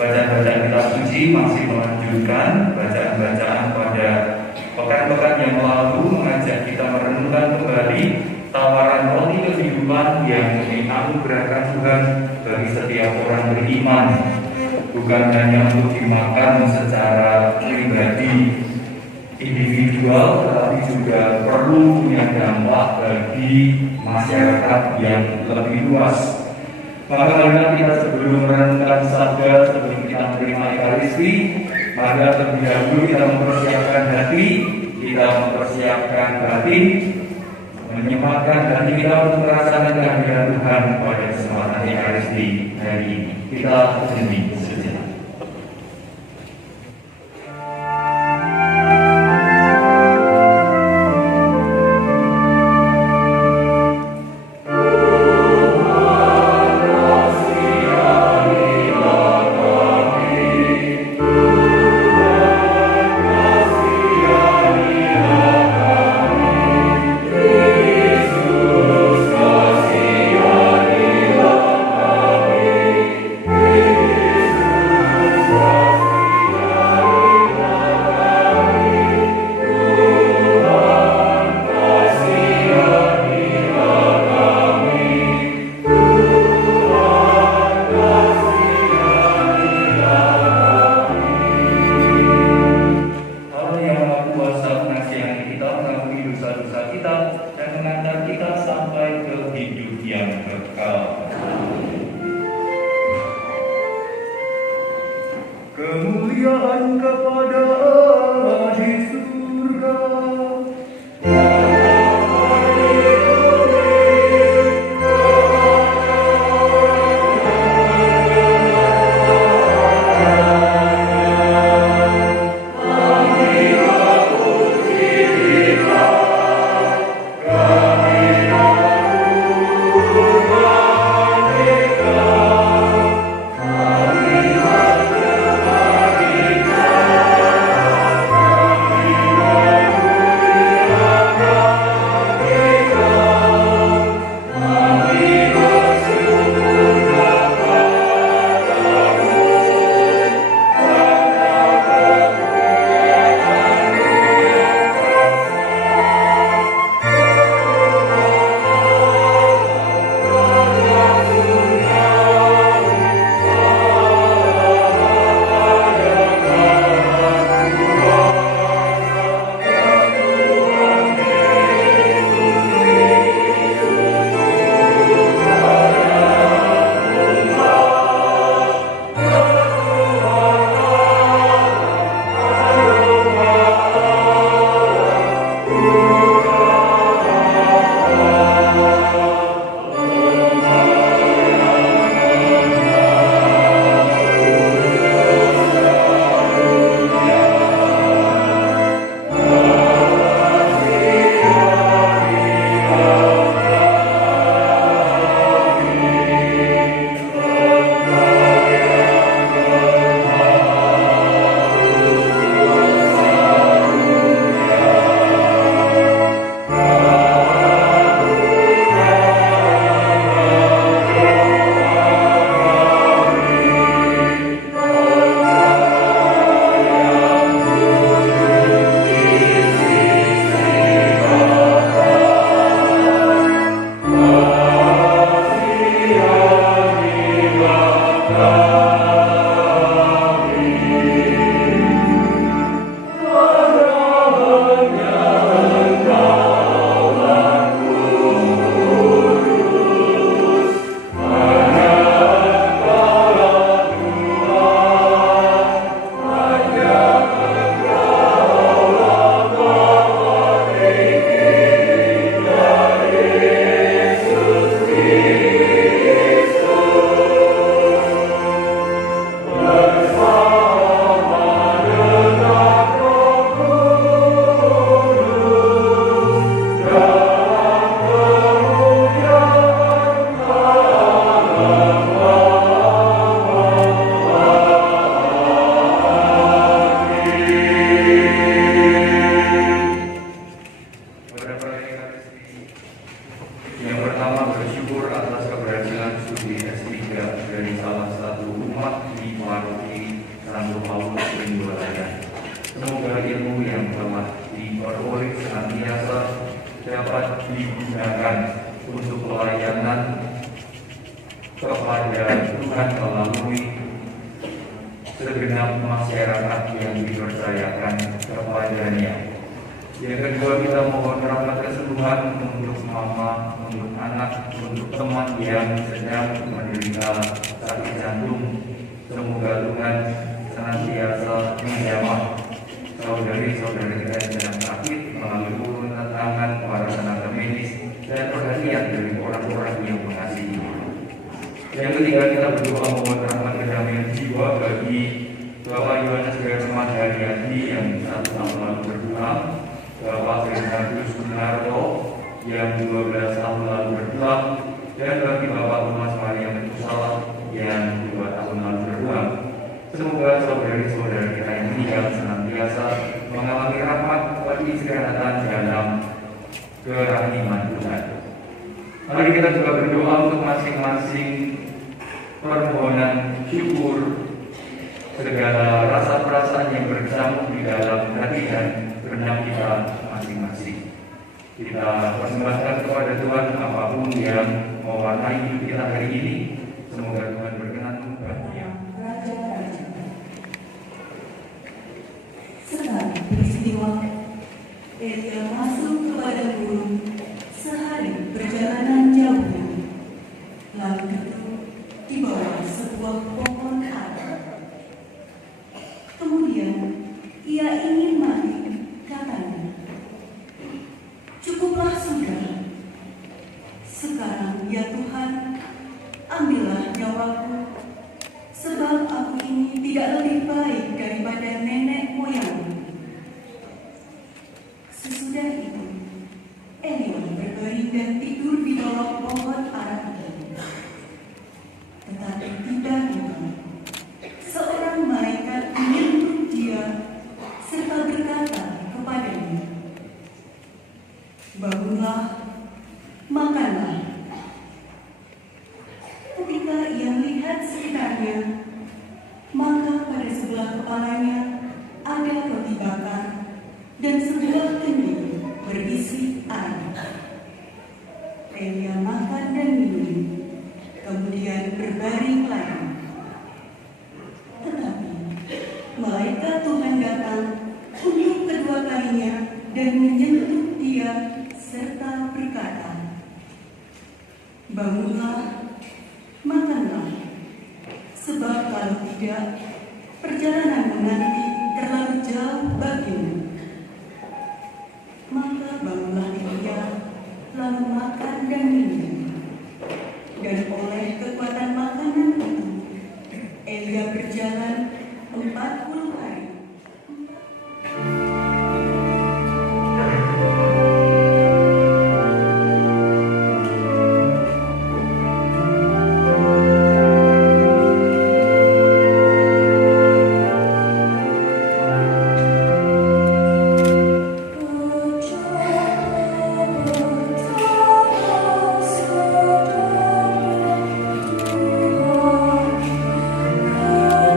Bacaan-bacaan kitab suci masih melanjutkan bacaan-bacaan pada pekan-pekan yang lalu, mengajak kita merenungkan kembali tawaran roti kehidupan yang dianugerahkan Tuhan bagi setiap orang beriman, bukan hanya untuk dimakan secara pribadi individual, tetapi juga perlu punya dampak bagi masyarakat yang lebih luas. Maka marilah kita sebelum merenungkan sabda, sebelum kita menerima Ekaristi, maka terlebih dahulu kita mempersiapkan hati, kita mempersiapkan batin, menyematkan hati kita untuk merasakan kehadiran Tuhan pada kesempatan Ekaristi hari ini. Kita hening sejenak. Kemuliaan kepada Allah di surga. digunakan untuk pelayanan kepada Tuhan melalui segenap masyarakat yang dipercayakan kepadanya. Yang kedua, kita mohon rahmat kesembuhan untuk mama, untuk anak, untuk teman yang sedang menderita sakit jantung. Semoga Tuhan senantiasa menjamah saudari-saudari kita yang sedang sakit melalui urunan tangan para tenaga medis dan perhatian dari orang-orang yang mengasihi. Yang ketiga, kita berdoa mohon rahmat kedamaian jiwa bagi Bapak Yohanes German Haryadi yang 1 tahun lalu berpulang, Bapak Fernandus Gunarto yang 12 tahun lalu berpulang, dan bagi Bapak Thomas Maria Metusalah yang 2 tahun lalu berpulang. Semoga saudari-saudari kita yang meninggal senantiasa mengalami rahmat keistirahatan dalam kerahiman Tuhan. Mari kita juga berdoa untuk masing-masing permohonan syukur, segala rasa perasaan yang bercampur di dalam hati dan benak kita masing-masing. Kita persembahkan kepada Tuhan apapun yang mewarnai hidup kita hari ini. Semoga Tuhan berkenan memberkati. Sekali peristiwa Elia masuk kepada guru sehari perjalanan jauhnya, lalu duduk di bawah sebuah pohon ara. Kemudian ia ingin mati, katanya. Cukuplah sudah. Sekarang ya Tuhan, ambillah nyawaku, sebab aku ini tidak lebih baik daripada nenek moyangku. Sesudah itu, Elia berbaring dan tidur di bawah pohon ara itu. Tetapi tiba-tiba seorang malaikat menyentuh dia serta berkata kepadanya, "Bangunlah, makanlah." Ketika ia melihat sekitarnya, maka pada sebelah kepalanya ada roti bakar dan sebuah kendi berisi air. Elia makan dan minum, kemudian berbaring lagi. Tetapi malaikat Tuhan datang untuk kedua kalinya dan menyentuh dia serta berkata, "Bangunlah, makanlah, sebab kalau tidak, perjalananmu nanti terlalu jauh bagimu." Maka bangunlah dia, lalu makan dan minum. Dan oleh kekuatan makanan itu, Elia berjalan 40 hari.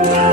Oh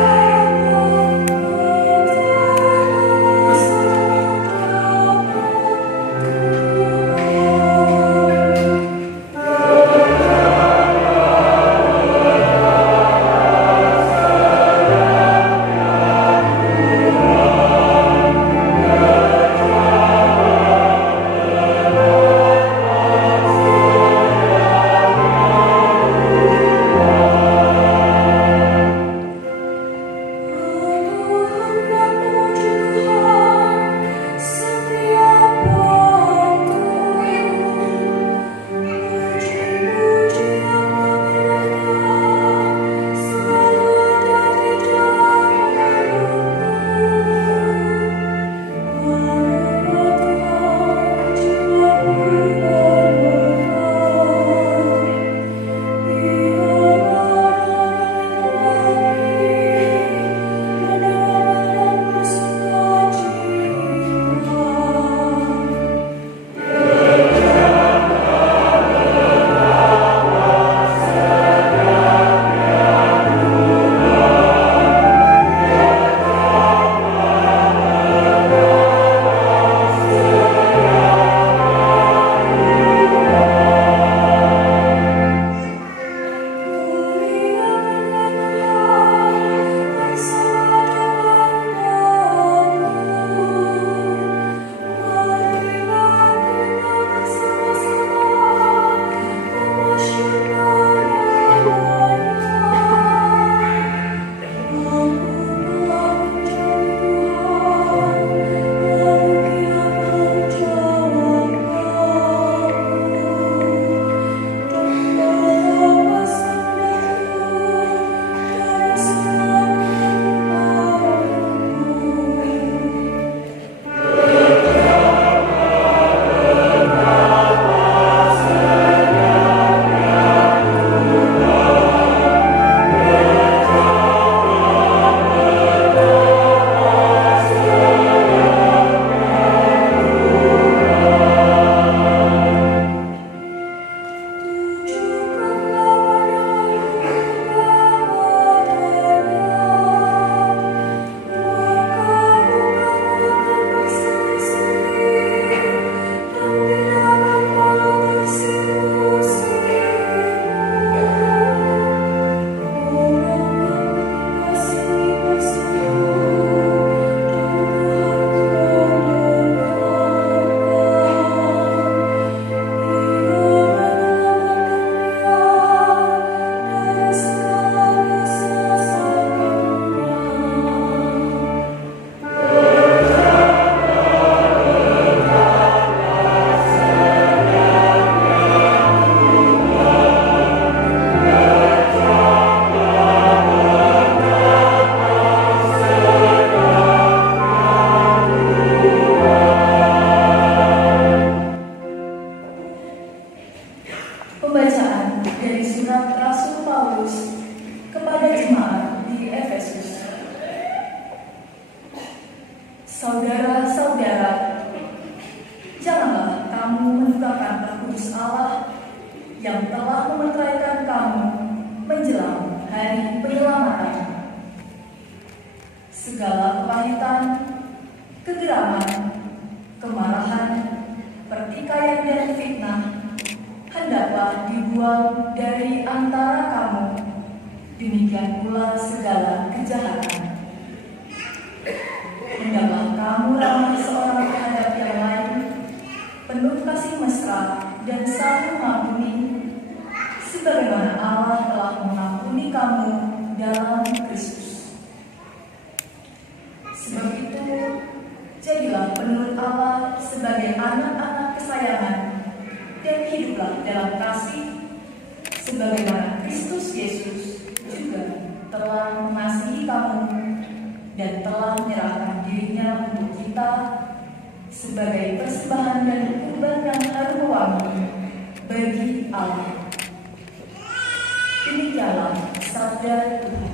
mata-matanya. Segala kepahitan, kegeraman, kemarahan, pertikaian dan fitnah hendaklah dibuang dari antara kamu. Demikian pula segala kejahatan. Hendaklah kamu ramah seorang terhadap yang lain, penuh kasih mesra dan saling mengampuni, sebagaimana Allah telah mengampuni kamu dalam Kristus. Sebab itu, jadilah penurut Allah sebagai anak-anak kesayangan dan hiduplah dalam kasih, sebagaimana Kristus Yesus juga telah mengasihi kamu dan telah menyerahkan dirinya untuk kita sebagai persembahan dan kurban yang harum wangi bagi Allah. Demikianlah sabda Tuhan.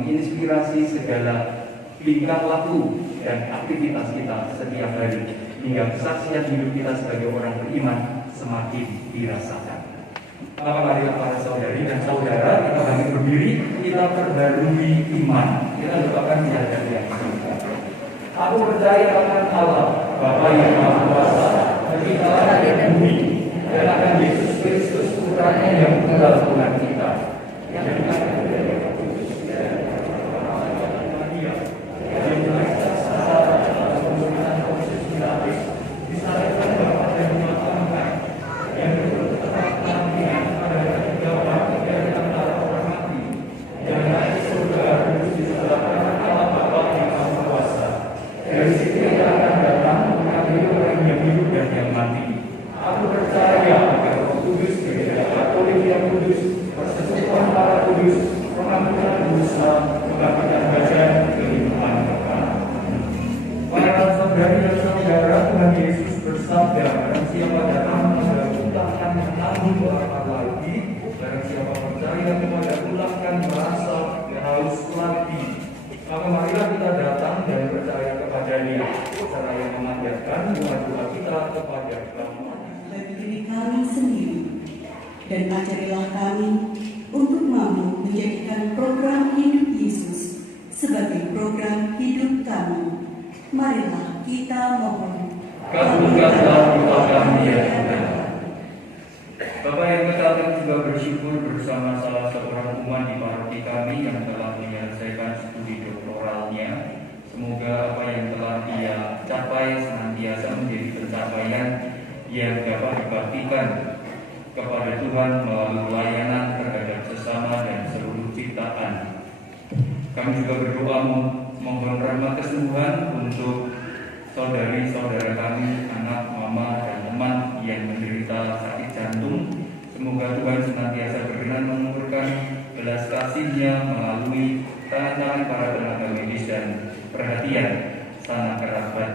menginspirasi segala tingkah laku dan aktivitas kita setiap hari, hingga kesaksian hidup kita sebagai orang beriman semakin dirasakan. Maka marilah para saudari dan saudara, kita bangkit berdiri, kita perbarui iman. Kita doakan jalan yang kita. Aku percaya akan Allah, Bapa yang Maha Kuasa, Pencipta langit dan bumi, dan akan Yesus Kristus, Putranya yang tunggal Tuhan kita, yang dikatakan dari Roh Kudus dan Maria, yang berkuasa dalam pemerintahan Yesus Kristus, disalibkan Bapa dan dimakamkan, yang bertetap penampilan pada hari keempat dari antara orang mati, yang naik ke surga duduk di sebelah kanan Allah Bapa yang Maha Kuasa. Dari situ ia akan datang mengadili orang yang hidup dan yang mati. Aku percaya akan Roh Kudus, Gereja Katolik yang kudus, persekutuan para kudus, pengampunan dosa, kebangkitan badan, kehidupan kekal. Para saudari dan saudara, Tuhan Yesus bersabda, barang siapa datang kepadaku takkan menanggung lapar lagi, barang siapa percaya kepadaku takkan merasa haus lagi. Maka marilah kita datang dan percaya kepada-Nya, cara yang memanjatkan doa-doa kita kepada Bapa. Bagi diri kami sendiri, dan ajarilah kami untuk mampu menjadikan program hidup Yesus sebagai program hidup kami. Marilah kita mohon. Kabulkanlah doa kami ya Tuhan. Bapak yang kekal, kami juga bersyukur bersama salah seorang umat di paroki kami yang telah menyelesaikan studi doktoralnya. Semoga apa yang telah dia capai senantiasa menjadi pencapaian yang dapat dibaktikan kepada Tuhan melalui pelayanan terhadap sesama dan seluruh ciptaan. Kami juga berdoa mohon rahmat kesembuhan untuk saudari-saudara kami, anak, mama, dan teman yang menderita sakit jantung. Semoga Tuhan senantiasa berkenan mengumurkan belas kasih-Nya melalui tangan-tangan para tenaga medis dan perhatian sanak kerabat.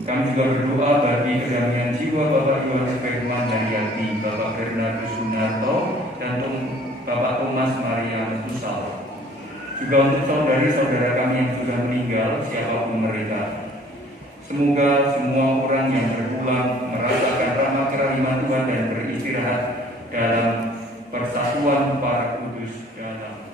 Kami juga berdoa bagi kedamaian jiwa Bapak Yohanes Firman dan Yati, Bapak Bernardus Sunarto, dan Bapak Thomas Maria Metusal. Juga untuk saudari-saudara kami Semoga semua orang yang berpulang merasakan rahmat kerahiman Tuhan dan beristirahat dalam persatuan para kudus dalam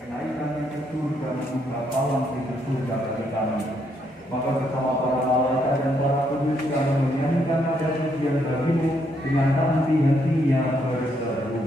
kenaikannya ke surga membuka palang pintu surga bagi kami. Maka bersama para malaikat dan para kudus kami menyanyikan nada pujian bagimu dengan henti-hentinya berseru.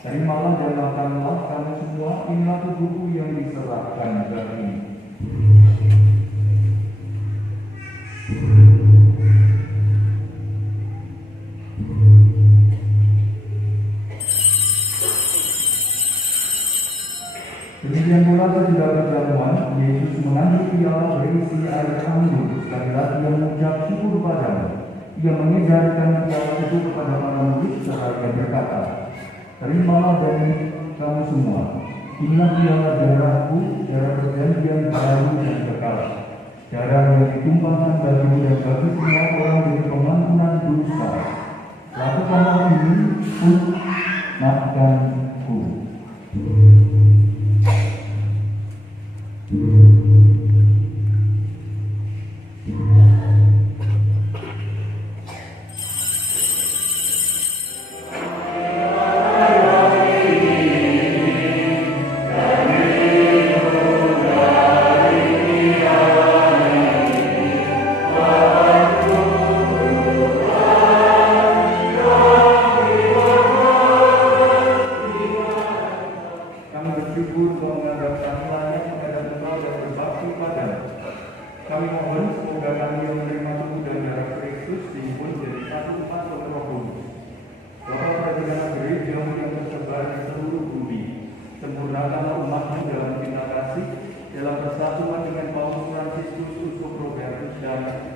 Terimalah dan makanlah kamu semua, inilah tubuhku yang diserahkan bagimu. Demikian pula sesudah perjamuan, Yesus mengambil piala berisi air anggur, sekali lagi ia mengucap syukur padamu. Ia mengedarkan piala itu kepada para murid serta berkata, terimalah dari kamu semua, inilah piala darahku, darah perjanjian baru dan kekal, darah yang ditumpahkan bagimu dan bagi semua orang demi pengampunan dosa.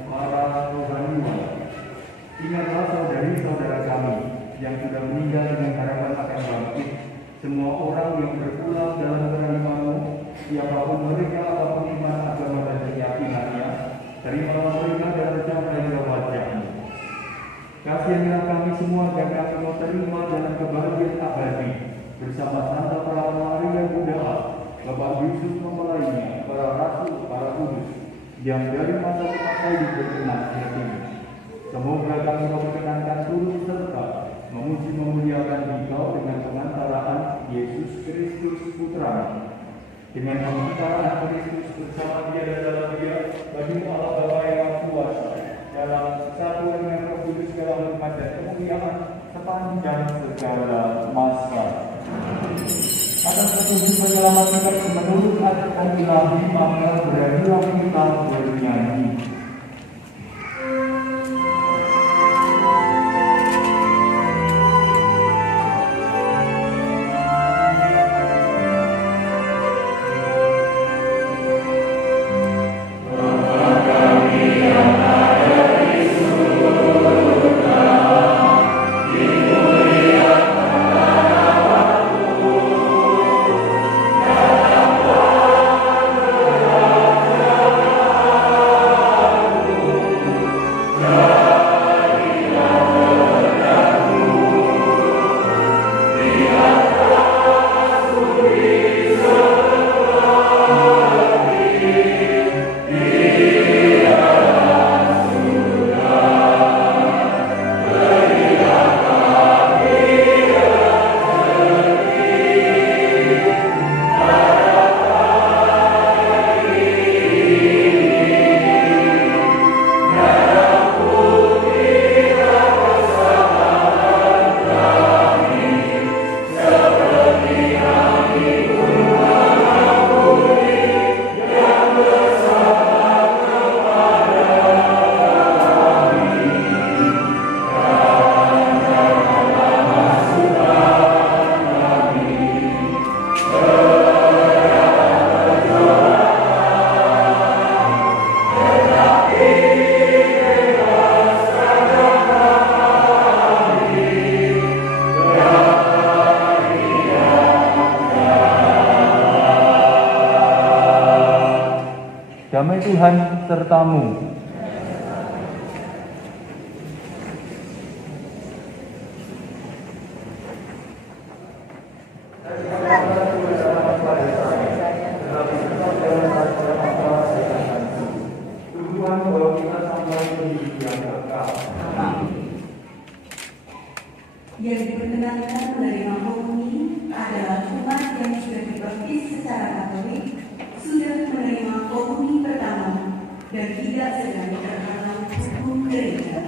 para rohaniwan. Ingatlah saudari-saudara kami yang sudah meninggal dengan harapan akan bangkit. Semua orang yang berpulang dalam kerimaanmu, siapapun mereka, apapun iman, agama dan keyakinannya, terimalah mereka dan tercapailah wajah-Mu. Kasihilah kami semua dan kami mau terima dalam kebahagiaan abadi bersama Santa Praha Maria Bunda Allah, Bapak Yusuf mempelainya, para rasul, para kudus yang dari masa ke masa hidup berkenan hatimu. Semoga kami memperkenankan turut serta memuji memuliakan Engkau dengan pengantaraan Yesus Kristus Putra. Dengan pengantaraan Kristus bersama Dia dan dalam Dia, bagi Allah Bapa yang Maha Kuasa, dalam satu dengan Roh Kudus dalam hormat dan kemuliaan sepanjang segala masa. Atas petunjuk penyelamat kita menurut ajaran ilahi, maka beranilah kita bernyanyi. Damai Tuhan sertamu. Tuhan bahwa kita sampai ke hidup yang kekal. Yang diperkenankan menerima komuni adalah umat yang sudah dibaptis secara Katolik, sudah menerima komuni pertama dan tidak sedang terhalang hukum gereja.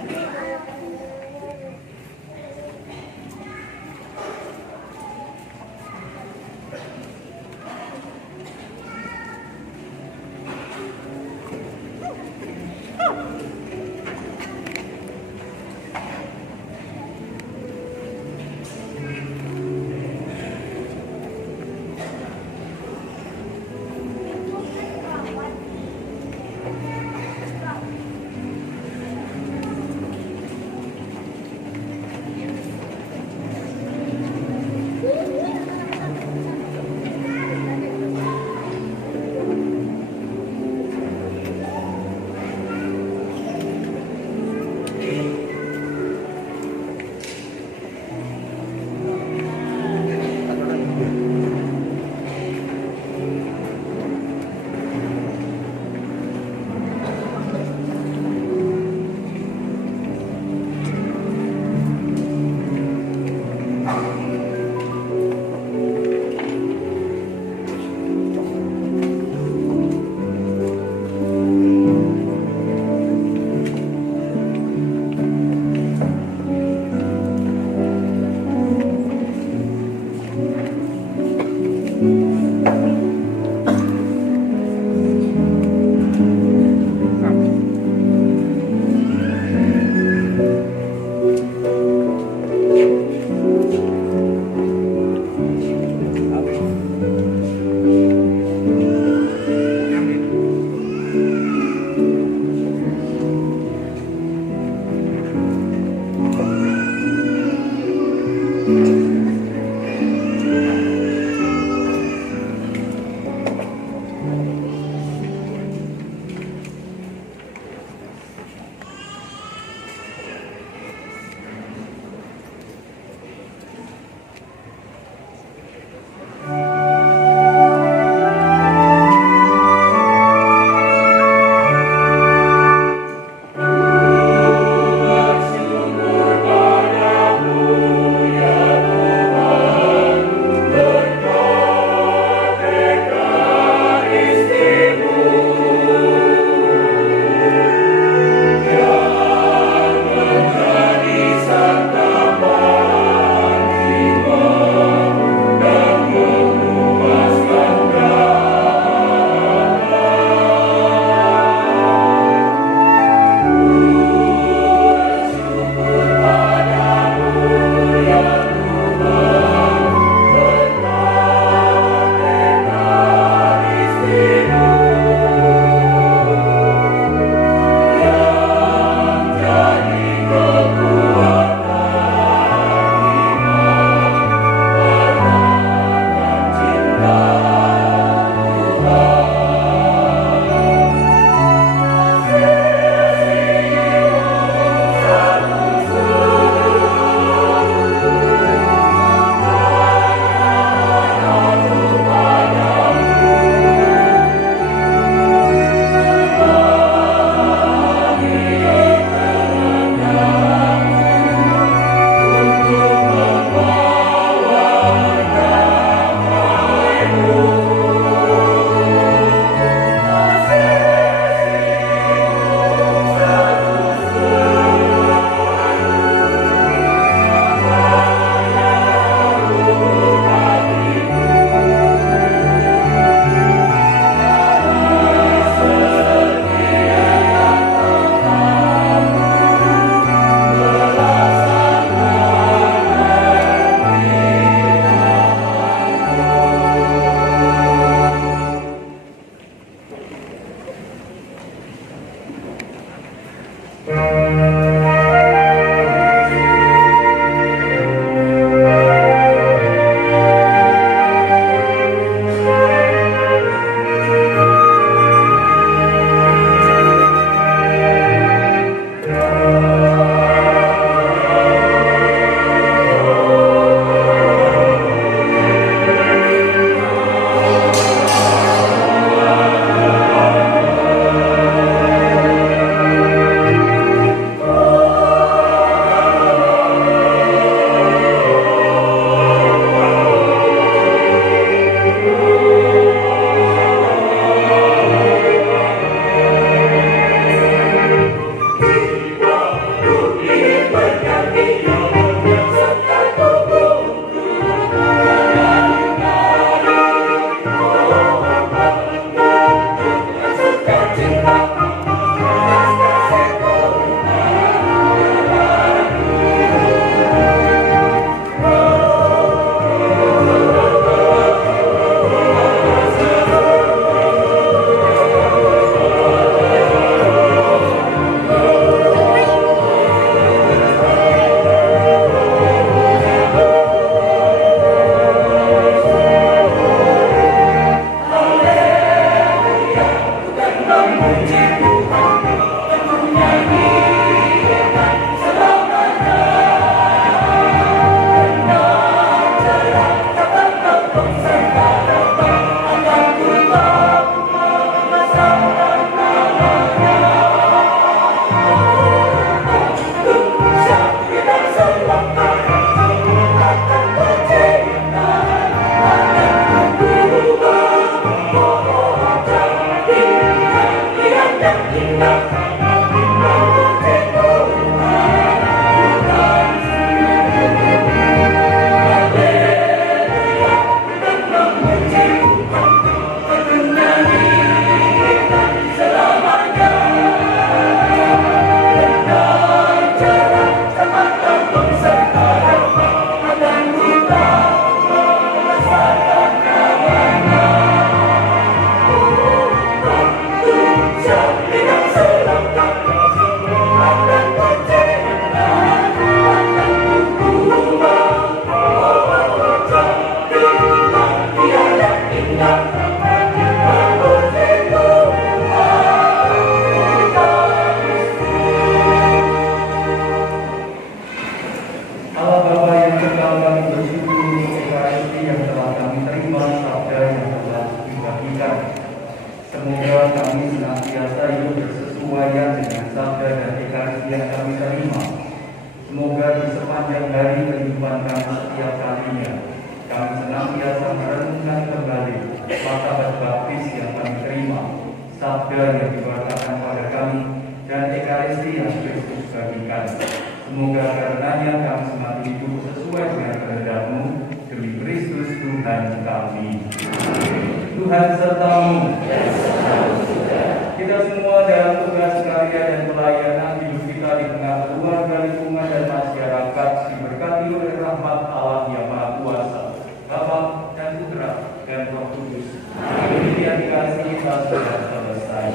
Kita sudah selesai.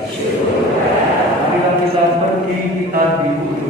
Bila kita pergi, kita diutus